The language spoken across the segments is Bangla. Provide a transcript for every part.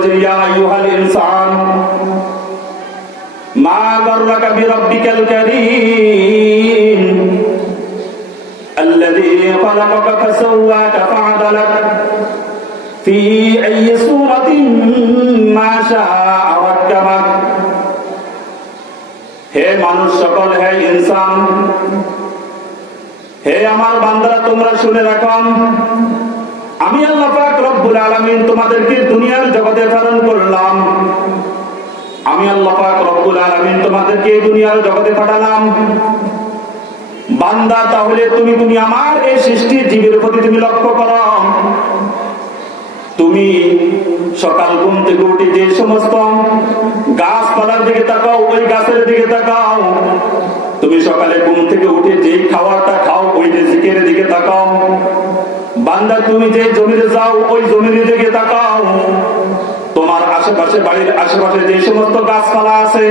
يا أيها الإنسان ما غرك بربك الكريم الذي خلقك فسواك فعدلك في أي صورة ما شاء ركبك হে মানুষ সকল হে ইনসান হে আমার বান্দারা তোমরা শুনে রাখো আমি আল্লাহ রব্বুল আলামিন তোমাদেরকে দুনিয়ার জগতে প্রেরণ করলাম। আমি আল্লাহ রব্বুল আলামিন তোমাদেরকে দুনিয়ার জগতে পাঠালাম। বান্দা, তাহলে তুমি তুমি আমার এই সৃষ্টি জীবের প্রতি তুমি লক্ষ্য করো। তুমি সকাল ঘুম থেকে উঠে যে সমস্ত গাছপালার দিকে তাকাও, ওই গাছের দিকে তাকাও। তুমি সকালে ঘুম থেকে উঠে যে খাবারটা খাও ওই রিজিকের দিকে তাকাও। বান্দা, তুমি যে জমিতে যাও, ওই জমির দিকে তাকাও। তোমার আশেপাশে বাড়ির আশেপাশে যে সমস্ত গাছপালা আছে,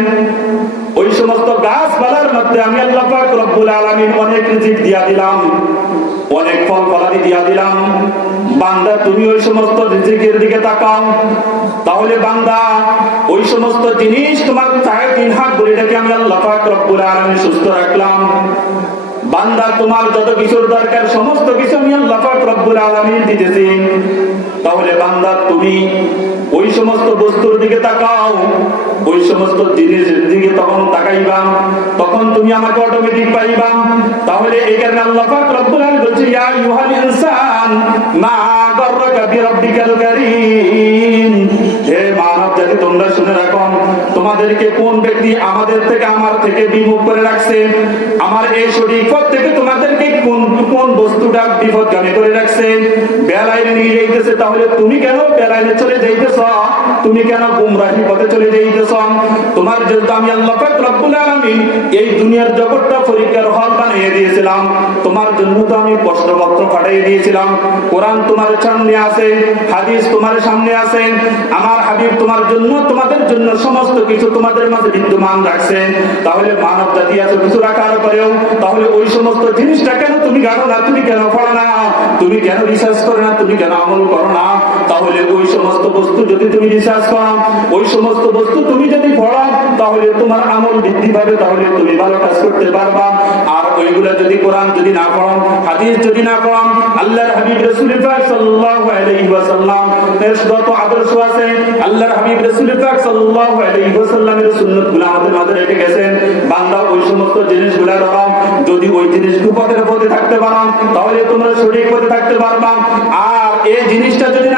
ওই সমস্ত গাছপালার মধ্যে আমি আল্লাহ পাক অনেক রিজিক দিয়া দিলাম, অনেক ফল ফলাদি দিয়া দিলাম। বান্দা, তুমি ওই সমস্ত রিজিকের দিকে তাকাও। তাহলে বান্দা, ওই সমস্ত জিনিস তোমার চায় তিন হাত ধরে আমি আল্লাহ রব্বুল আলামিন সুস্থ রাখলাম। বান্দা, তোমার যত কিছুর দরকার, সমস্ত কিছু আমি আল্লাহ রব্বুল দিতেছি তাহলে বান্দা, তুমি ওই সমস্ত বস্তুর দিকে তাকাও, ওই সমস্ত জিনিসের দিকে তখন তাকাইবা, তখন তুমি আমাকে অটোমেটিক পাইবা। তাহলে এই কারণে আল্লাহ পাক রব্বুল আলামিন বলছে, ইয়া ইনসান, মা গাররাকা বিরাব্বিকাল তোমাদেরকে কোন ব্যক্তি আমাদের থেকে আমার থেকে বিমুখ করে রাখছে আমার এই শরীর থেকে তোমাদেরকে কোন কোন বস্তুটা বিপদ বিপদগামী করে রাখছে বেলায় নিয়ে যাইতেছে, তাহলে তুমি কেন বেলায় চলে যাইতেছ? তুমি কেন গুমরাহি পথে চলে যাইতেছ? তোমার যেহেতু আমি আল্লাহ রব্বুল আলামিন এই দুনিয়ার জগৎটা পরীক্ষার হল বানিয়ে দিয়েছিলাম। তোমার জন্য তো আমি প্রশ্নপত্র পাঠিয়ে দিয়েছিলাম। কোরআন তোমার সামনে আছে, হাদিস তোমার সামনে আছে। আমার হাবিব তোমার জন্য, তোমাদের জন্য সমস্ত কিছু তোমাদের মাঝে বিদ্যমান রাখছে। তাহলে মানব জাতি এত কিছু রাখার পরেও, তাহলে ওই সমস্ত জিনিসটা কেন তুমি জানো না? তুমি কেন কেন রিসার্চ করো না? তুমি কেন আমল করো না? তাহলে ওই সমস্ত বস্তু যদি তুমি রিসার্চ করো, ওই সমস্ত বস্তু তুমি যদি পড়ো, তাহলে তোমার আমল বৃদ্ধি পাবে, তাহলে তুমি ভালো কাজ করতে পারবা। আর ওইগুলা যদি কোরআন যদি না পড়ো, হাদিস যদি না পড়ো, আল্লাহর হাবিব রাসূল পাক সাল্লাল্লাহু আলাইহি ওয়াসাল্লাম এর যত আদর্শ আছে। আল্লাহর হাবিব রাসূল পাক সাল্লাল্লাহু আলাইহি ওয়াসাল্লামের সুন্নাতগুলো আমাদের মাঝে রেখে গেছেন। থাকতে পারো তাহলে তোমরা সঠিক পথে থাকতে পারবা আর এই জিনিসটা যদি